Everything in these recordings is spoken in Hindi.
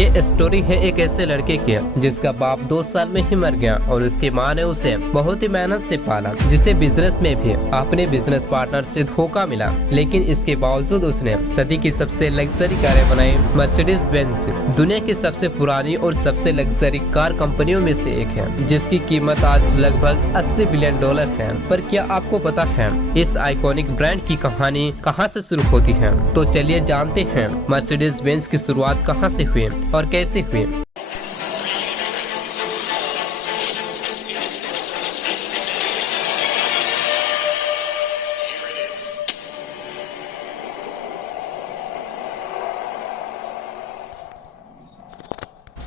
ये स्टोरी है एक ऐसे लड़के की जिसका बाप 2 साल में ही मर गया और उसकी माँ ने उसे बहुत ही मेहनत से पाला, जिसे बिजनेस में भी अपने बिजनेस पार्टनर से धोखा मिला। लेकिन इसके बावजूद उसने सदी की सबसे लग्जरी कारें बनाई। मर्सिडीज बेंज दुनिया की सबसे पुरानी और सबसे लग्जरी कार कंपनियों में से एक है, जिसकी कीमत आज लगभग $80 बिलियन है। पर क्या आपको पता है इस आइकॉनिक ब्रांड की कहानी कहाँ से शुरू होती है? तो चलिए जानते हैं मर्सिडीज बेंज की शुरुआत कहाँ से हुई और कैसे हुई।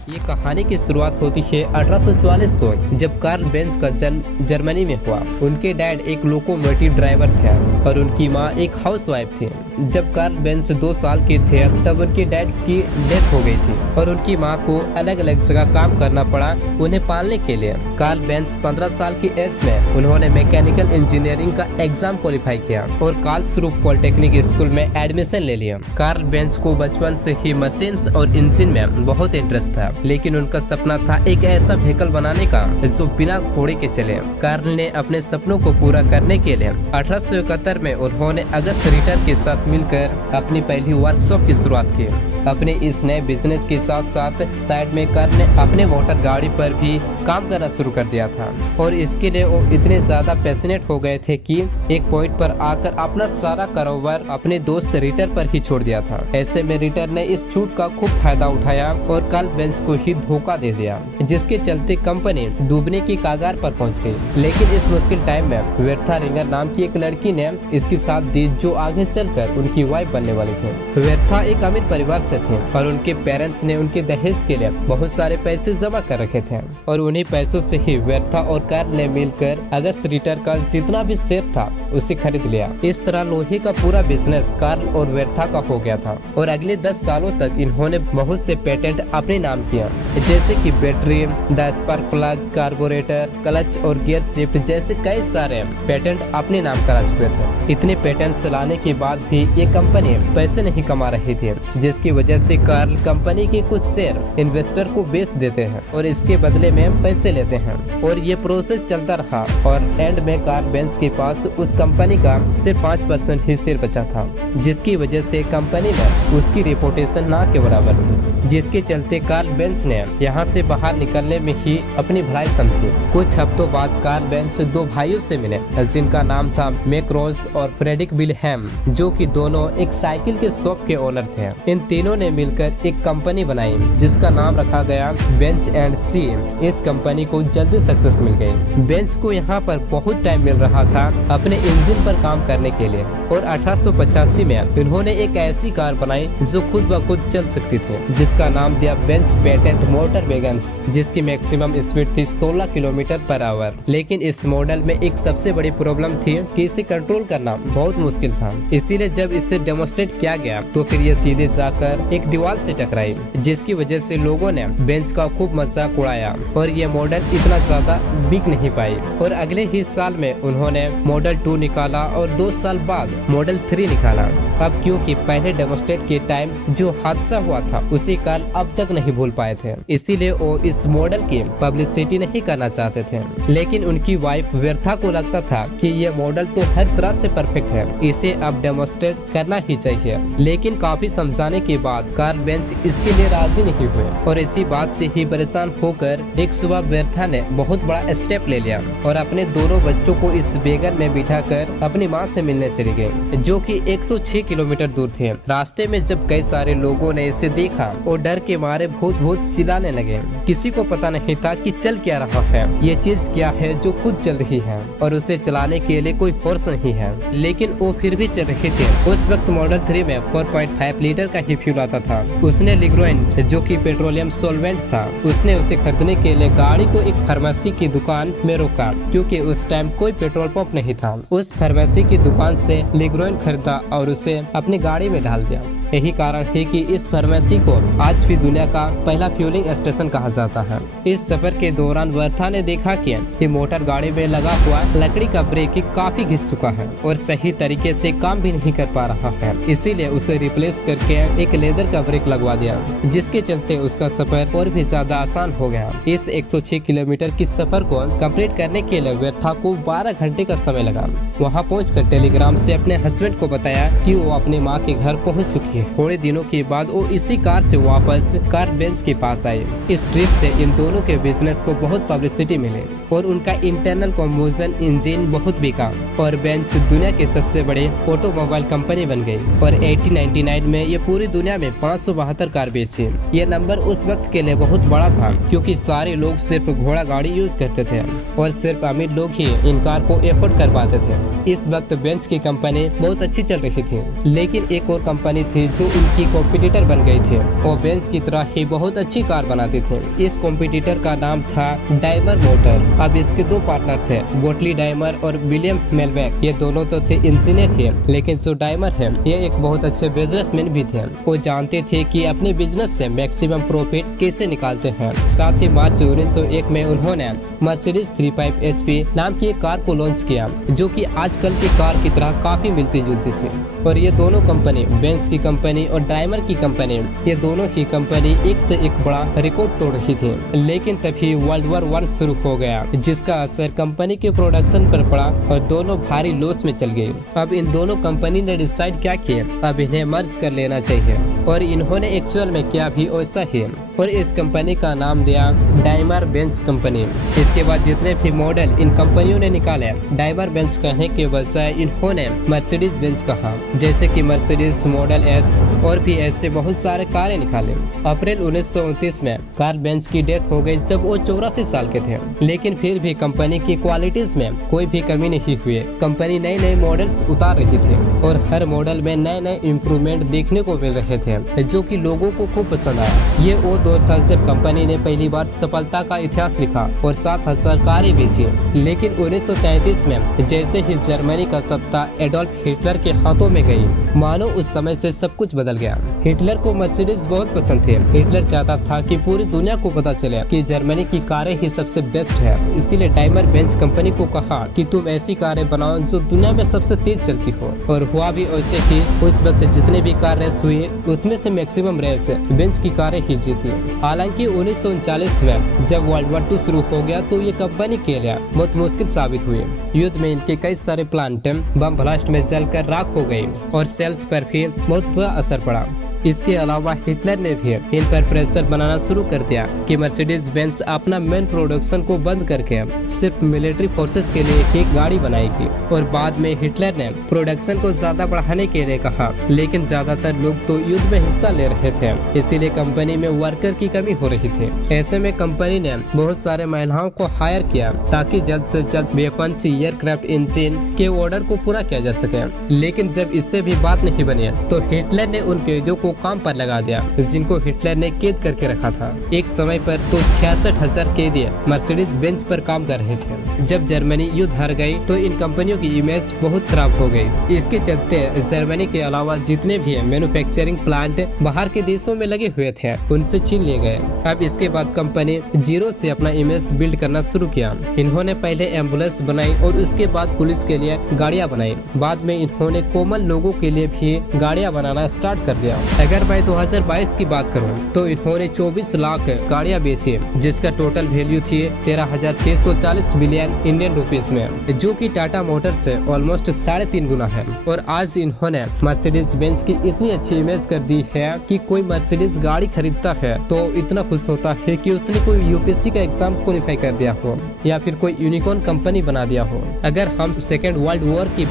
ये कहानी की शुरुआत होती है 1844 को, जब कार्ल बेंज का जन्म जर्मनी में हुआ। उनके डैड एक लोकोमोटिव ड्राइवर थे और उनकी माँ एक हाउसवाइफ थी। जब कार्ल बेंज 2 साल के थे तब उनके डैड की डेथ हो गई थी और उनकी माँ को अलग अलग जगह काम करना पड़ा उन्हें पालने के लिए। कार्ल बेंज 15 साल की एज में उन्होंने मैकेनिकल इंजीनियरिंग का एग्जाम क्वालिफाई किया और कार्लसरूहे पॉलिटेक्निक स्कूल में एडमिशन ले लिया। कार्ल बेंज को बचपन से ही मशीन्स और इंजन में बहुत इंटरेस्ट था, लेकिन उनका सपना था एक ऐसा व्हीकल बनाने का जो बिना घोड़े के चले। कार्ल ने अपने सपनों को पूरा करने के लिए 1871 में उन्होंने अगस्त रिटर के साथ मिलकर अपनी पहली वर्कशॉप की शुरुआत की। अपने इस नए बिजनेस के साथ साथ साइड में कार्ल ने अपने मोटर गाड़ी पर भी काम करना शुरू कर दिया था और इसके लिए वो इतने ज्यादा पैशनेट हो गए थे कि एक पॉइंट पर आकर अपना सारा कारोबार अपने दोस्त रिटर पर ही छोड़ दिया था। ऐसे में रिटर ने इस छूट का खूब फायदा उठाया और कार्ल बेंज को ही धोखा दे दिया, जिसके चलते कंपनी डूबने की कगार पर पहुंच गई। लेकिन इस मुश्किल टाइम में वेर्था रिंगर नाम की एक लड़की ने इसकी साथ दी जो आगे चलकर उनकी वाइफ बनने वाली थी। वेर्था एक अमीर परिवार से थी और उनके पेरेंट्स ने उनके दहेज के लिए बहुत सारे पैसे जमा कर रखे थे और उन्हीं पैसों से ही वेर्था और कार्ल ने मिलकर अगस्त रिटर का जितना भी शेयर था उसे खरीद लिया। इस तरह लोहे का पूरा बिजनेस कार्ल और वेर्था का हो गया था और अगले 10 सालों तक इन्होंने बहुत से पेटेंट अपने नाम किया, जैसे कि battery, the spark plug, carburettor, clutch और गियर शिफ्ट जैसे कई सारे पेटेंट अपने नाम करा चुके थे। इतने पेटेंट चलाने के बाद भी ये कंपनी पैसे नहीं कमा रही थी, जिसकी वजह से कार्ल कंपनी के कुछ शेयर इन्वेस्टर को बेच देते हैं और इसके बदले में पैसे लेते हैं और ये प्रोसेस चलता रहा और एंड में कार्ल बेंज के पास उस कंपनी का सिर्फ 5% ही शेयर बचा था, जिसकी वजह से कंपनी में उसकी रिपोर्टेशन ना के बराबर थी, जिसके चलते कार्ल बेंज ने यहाँ से बाहर निकलने में ही अपनी भलाई समझी। कुछ हफ्तों बाद कार्ल बेंज 2 भाइयों से मिले जिनका नाम था मैक्रोज और फ्रेडरिक विल्हेम, जो कि दोनों एक साइकिल के शॉप के ओनर थे। इन तीनों ने मिलकर एक कंपनी बनाई जिसका नाम रखा गया बेंज एंड सी। इस कंपनी को जल्दी सक्सेस मिल गई। बेंज को यहाँ पर बहुत टाइम मिल रहा था अपने इंजन पर काम करने के लिए और 1885 में इन्होंने एक ऐसी कार बनाई जो खुद ब खुद चल सकती थी, जिसका नाम दिया बेंज पेटेंट मोटर वैगन्स, जिसकी मैक्सिमम स्पीड थी 16 किलोमीटर पर आवर। लेकिन इस मॉडल में एक सबसे बड़ी प्रॉब्लम थी कि इसे कंट्रोल करना बहुत मुश्किल था। इसीलिए जब इसे डेमोन्स्ट्रेट किया गया तो फिर ये सीधे जाकर एक दीवार से टकराई, जिसकी वजह से लोगों ने बेंज का खूब मजाक उड़ाया और ये मॉडल इतना ज्यादा बिक नहीं पाई और अगले ही साल में उन्होंने मॉडल 2 निकाला और 2 साल बाद मॉडल 3 निकाला। अब क्योंकि पहले डेमोन्स्ट्रेट के टाइम जो हादसा हुआ था उसी कार्ल अब तक नहीं भूल पाए थे, इसीलिए वो इस मॉडल की पब्लिसिटी नहीं करना चाहते थे। लेकिन उनकी वाइफ वेर्था को लगता था कि ये मॉडल तो हर तरह से परफेक्ट है, इसे अब डेमोन्स्ट्रेट करना ही चाहिए। लेकिन काफी समझाने के बाद कार्ल बेंज इसके लिए राजी नहीं हुए और इसी बात से ही परेशान होकर एक सुबह वेर्था ने बहुत बड़ा स्टेप ले लिया और अपने दोनों बच्चों को इस वैगन में बिठाकर अपनी माँ से मिलने चली गई, जो कि 106 किलोमीटर दूर थे। रास्ते में जब कई सारे लोगों ने इसे देखा और डर के मारे भूत भूत चिल्लाने लगे। किसी को पता नहीं था कि चल क्या रहा है, ये चीज क्या है जो खुद चल रही है और उसे चलाने के लिए कोई फोर्स नहीं है, लेकिन वो फिर भी चल रहे थे। उस वक्त मॉडल 3 में 4.5 लीटर का ही फ्यूल आता था। उसने लिग्रोइन, जो कि पेट्रोलियम सॉल्वेंट था, उसने उसे खरीदने के लिए गाड़ी को एक फार्मेसी की दुकान में रोका, क्योंकि उस टाइम कोई पेट्रोल पंप नहीं था। उस फार्मेसी की दुकान से लिग्रोइन खरीदा और उसे अपनी गाड़ी में डाल दिया। यही कारण है कि इस फार्मेसी को आज भी दुनिया का पहला फ्यूलिंग स्टेशन कहा जाता है। इस सफर के दौरान वर्था ने देखा कि मोटर गाड़ी में लगा हुआ लकड़ी का ब्रेक काफी घिस चुका है और सही तरीके से काम भी नहीं कर पा रहा है। इसीलिए उसे रिप्लेस करके एक लेदर का ब्रेक लगवा दिया, जिसके चलते उसका सफर और भी ज्यादा आसान हो गया। इस 106 किलोमीटर की सफर को कंप्लीट करने के लिए वर्था को 12 घंटे का समय लगा। वहां पहुंचकर टेलीग्राम से अपने हस्बैंड को बताया कि वो अपने माँ के घर पहुंच चुकी है। थोड़े दिनों के बाद वो इसी कार से वापस कार्ल बेंज के पास आई। इस ट्रिप से इन दोनों के बिजनेस को बहुत पब्लिसिटी मिली और उनका इंटरनल कम्बशन इंजन बहुत बिका और बेंज दुनिया के सबसे बड़े ऑटोमोबाइल कंपनी बन गई और 1899 में ये पूरी दुनिया में 572 कार बेची। ये नंबर उस वक्त के लिए बहुत बड़ा था, क्योंकि सारे लोग सिर्फ घोड़ा गाड़ी यूज करते थे और सिर्फ अमीर लोग ही इन कार को एफोर्ड कर पाते थे। इस वक्त बेंज की कंपनी बहुत अच्छी चल रही थी, लेकिन एक और कंपनी थी जो उनकी कॉम्पिटिटर बन गई थी। वो बेंज की तरह ही बहुत अच्छी कार बनाती थी। इस कॉम्पिटिटर का नाम था डाइमर मोटर। अब इसके दो पार्टनर थे, बोटली डाइमर और विलियम मेलबैक। ये दोनों तो थे इंजीनियर थे, लेकिन जो डाइमर है ये एक बहुत अच्छे बिजनेसमैन भी थे। वो जानते थे कि अपने बिजनेस से मैक्सिमम प्रॉफिट कैसे निकालते हैं। साथ ही मार्च 1901 में उन्होंने मर्सिडीज 35 HP नाम की एक कार को लॉन्च किया, जो कि आजकल की कार की तरह काफी मिलती जुलती थी। और ये दोनों कंपनी, बेंज की कंपनी और डाइमर की कंपनी, ये दोनों ही कंपनी एक से एक बड़ा रिकॉर्ड तोड़ रही थी। लेकिन तभी वर्ल्ड वॉर 1 शुरू हो गया, जिसका असर कंपनी के प्रोडक्शन पर पड़ा और दोनों भारी लॉस में चल गए। अब इन दोनों कंपनी ने डिसाइड क्या किया, अब इन्हें मर्ज कर लेना चाहिए और इन्होंने एक्चुअल में किया भी वैसा ही और इस कंपनी का नाम दिया डाइमर बेंज कंपनी। इसके बाद जितने भी मॉडल इन कंपनियों ने निकाले, डाइमर बेंज कहने के बजाय इन्होंने मर्सिडीज बेंज कहा, जैसे कि मर्सिडीज मॉडल एस और भी ऐसे बहुत सारे कारें निकाले। अप्रैल 1929 में कार्ल बेंज की डेथ हो गई जब वो 84 साल के थे, लेकिन फिर भी कंपनी की क्वालिटीज में कोई भी कमी नहीं हुई। कंपनी नए नए मॉडल्स उतार रही थी और हर मॉडल में नए नए इम्प्रूवमेंट देखने को मिल रहे थे, जो कि लोगों को खूब पसंद आया। ये वो दौर था जब कंपनी ने पहली बार सफलता का इतिहास लिखा और 7000 कारें बेची। लेकिन 1933 में जैसे ही जर्मनी का सत्ता एडोल्फ हिटलर के हाथों में गई, मानो उस समय से सब कुछ बदल गया। हिटलर को मर्सिडीज बहुत पसंद थे। हिटलर चाहता था कि पूरी दुनिया को पता चले कि जर्मनी की कारें ही सबसे बेस्ट है। इसीलिए डाइमर बेंज कंपनी को कहा कि तुम ऐसी कारें बनाओ जो दुनिया में सबसे तेज चलती हो। और हुआ भी वैसे ही। उस वक्त जितने भी कार रेस हुई, उसमें से मैक्सिमम रेस बेंज की कारें ही जीती। हालांकि 1939 में जब वर्ल्ड वॉर 2 शुरू हो गया तो ये कंपनी के लिए बहुत मुश्किल साबित हुई। युद्ध में इनके कई सारे प्लांट बम ब्लास्ट में जलकर राख हो गए और सेल्स पर भी बहुत बुरा असर पड़ा। इसके अलावा हिटलर ने भी इन पर प्रेशर बनाना शुरू कर दिया कि मर्सिडीज बेंज अपना मेन प्रोडक्शन को बंद करके सिर्फ मिलिट्री फोर्सेस के लिए एक गाड़ी बनाएगी। और बाद में हिटलर ने प्रोडक्शन को ज्यादा बढ़ाने के लिए कहा, लेकिन ज्यादातर लोग तो युद्ध में हिस्सा ले रहे थे, इसीलिए कंपनी में वर्कर की कमी हो रही थी। ऐसे में कंपनी ने बहुत सारे महिलाओं को हायर किया ताकि जल्द से जल्द वेपन्स, एयरक्राफ्ट इंजन के ऑर्डर को पूरा किया जा सके। लेकिन जब इससे भी बात नहीं बनी तो हिटलर ने उन कैदियों को काम पर लगा दिया, जिनको हिटलर ने कैद करके रखा था। एक समय पर तो 66,000 कैदी मर्सिडीज बेंज पर काम कर रहे थे। जब जर्मनी युद्ध हार गई तो इन कंपनियों की इमेज बहुत खराब हो गई। इसके चलते जर्मनी के अलावा जितने भी मैन्युफैक्चरिंग प्लांट बाहर के देशों में लगे हुए थे, उनसे छीन लिए गए। अब इसके बाद कंपनी जीरो से अपना इमेज बिल्ड करना शुरू किया। इन्होंने पहले एम्बुलेंस बनाई और उसके बाद पुलिस के लिए गाड़ियां बनाई। बाद में इन्होंने कॉमन लोगों के लिए भी गाड़ियां बनाना स्टार्ट कर दिया। अगर मैं 2022 की बात करूं तो इन्होंने 24 लाख गाड़ियां बेची, जिसका टोटल वैल्यू थी 13,640 बिलियन इंडियन रुपीस में, जो कि टाटा मोटर्स से ऑलमोस्ट 3.5 गुना है। और आज इन्होंने मर्सिडीज बेंज की इतनी अच्छी इमेज कर दी है कि कोई मर्सिडीज गाड़ी खरीदता है तो इतना खुश होता है कि उसने कोई यूपीएससी का एग्जाम क्वालिफाई कर दिया हो या फिर कोई यूनिकॉर्न कंपनी बना दिया हो। अगर हम सेकेंड वर्ल्ड वॉर की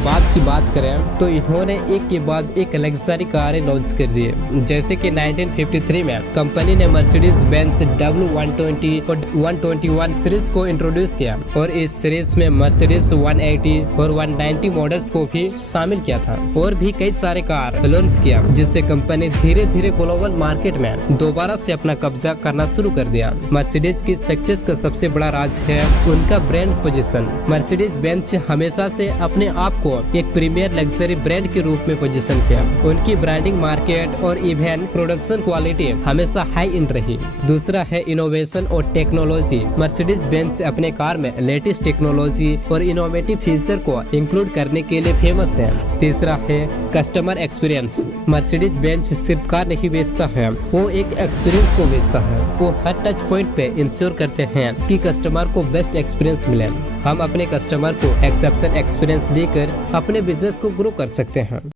बात करें तो इन्होंने एक के बाद एक लग्जरी कारें लॉन्च कर दिए, जैसे कि 1953 में कंपनी ने मर्सिडीज बेंज W120 और 121 सीरीज को इंट्रोड्यूस किया और इस सीरीज में मर्सिडीज 180 और 190 मॉडल्स को भी शामिल किया था और भी कई सारे कार लॉन्च किया, जिससे कंपनी धीरे धीरे ग्लोबल मार्केट में दोबारा से अपना कब्जा करना शुरू कर दिया। मर्सिडीज की सक्सेस का सबसे बड़ा राज है उनका ब्रांड पोजीशन। मर्सिडीज बेंज हमेशा से अपने आप को एक प्रीमियर लग्जरी ब्रांड के रूप में पोजीशन किया। उनकी ब्रांडिंग मार्केट और इवन प्रोडक्शन क्वालिटी हमेशा हाई एंड रही। दूसरा है इनोवेशन और टेक्नोलॉजी। मर्सिडीज बेंज अपने कार में लेटेस्ट टेक्नोलॉजी और इनोवेटिव फीचर को इंक्लूड करने के लिए फेमस है। तीसरा है कस्टमर एक्सपीरियंस। मर्सिडीज बेंज सिर्फ कार नहीं बेचता है, वो एक एक्सपीरियंस को बेचता है। वो हर टच पॉइंट पे इंश्योर करते हैं कि कस्टमर को बेस्ट एक्सपीरियंस मिले। हम अपने कस्टमर को एक्सेप्शनल एक्सपीरियंस देकर अपने बिजनेस को ग्रो कर सकते हैं।